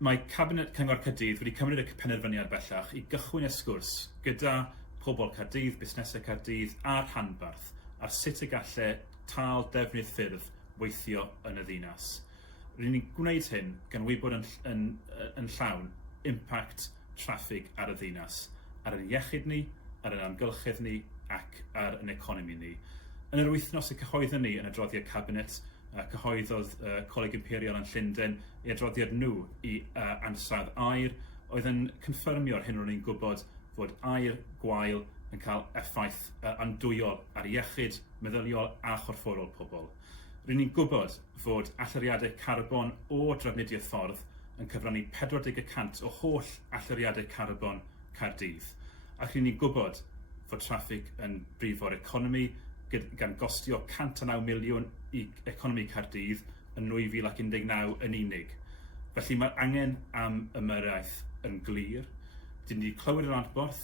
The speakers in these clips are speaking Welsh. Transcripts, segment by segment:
Mae Cabinet Cyngor Caerdydd wedi cymryd y penderfyniad bellach i gychwyn y sgwrs gyda pobl Caerdydd, busnesau Caerdydd a'r rhanbarth ar sut y gallai tâl Ddefnyddwyr Ffyrdd weithio yn y ddinas. Rydyn ni'n gwneud hyn gan wybod yn llawn impact traffig ar y ddinas, ar yr iechyd ni, ar yr ymgylchedd ni ac ar yn economi ni. Yn yr wythnos y cyhoeddon ni yn adroddiad Cabinet, cyhoeddodd Coleg Imperial yn Llundain i adroddiad nhw i ansawdd aer, oedd yn confirmio'r hyn rwy'n ni'n gwybod fod aer gwael yn cael effaith andwyol ar iechyd, meddyliol a chorfforol pobl. Rydyn ni'n gwybod fod allyriadau carbon o drafnidiaeth ffordd yn cyfrannu 40% o holl allyriadau carbon Caerdydd. Ac rydyn ni'n gwybod fod traffig yn brifo'r economi gan gostio 109 miliwn i economi Caerdydd yn 2019 yn unig. Felly mae'r angen am ymyrraeth yn glir. Dyn ni wedi clywed yr adborth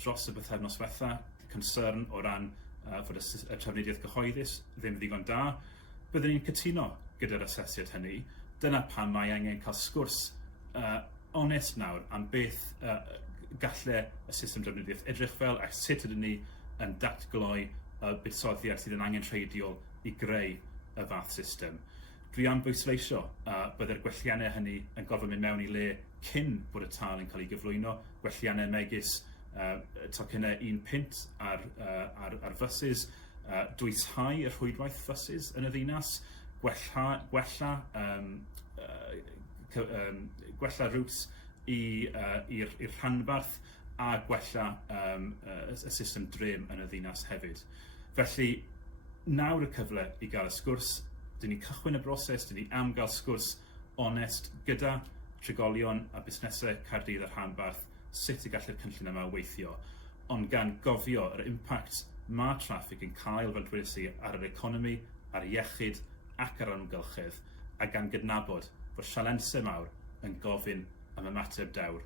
dros y bythefnos diwetha, concern o ran fod y trafnidiaeth gyhoeddus ddim ddigon da. Byddwn ni'n cytuno gyda'r asesiad hynny. Dyna pam mae angen cael sgwrs onest nawr am beth gallai y system drafnidiaeth edrych fel a sut ydyn ni yn datgloi y buddsoddiad sydd yn angenrheidiol i greu y fath system. Dwi am bwysleisio byddai'r gwelliannau hynny yn gorfod mynd mewn i le cyn bod y tâl yn cael ei gyflwyno, gwelliannau megis tocynnau 1 pint ar fysys, dwysau y rhwydwaith fysys yn y ddinas, gwella rwts i'r rhanbarth a gwella y system drem yn y ddinas hefyd. Felly, nawr y cyfle i gael y sgwrs, dyn ni cychwyn y broses, dyn ni am gael sgwrs onest gyda trigolion a busnesau Caerdydd a rhanbarth sut y gallai'r cynllun yma weithio, ond gan gofio yr impact mae traffig yn cael fel dwys i ar yr economi, ar iechyd ac ar ymgylchedd, a gan gydnabod fod sialensau mawr yn gofyn am ymateb dewr.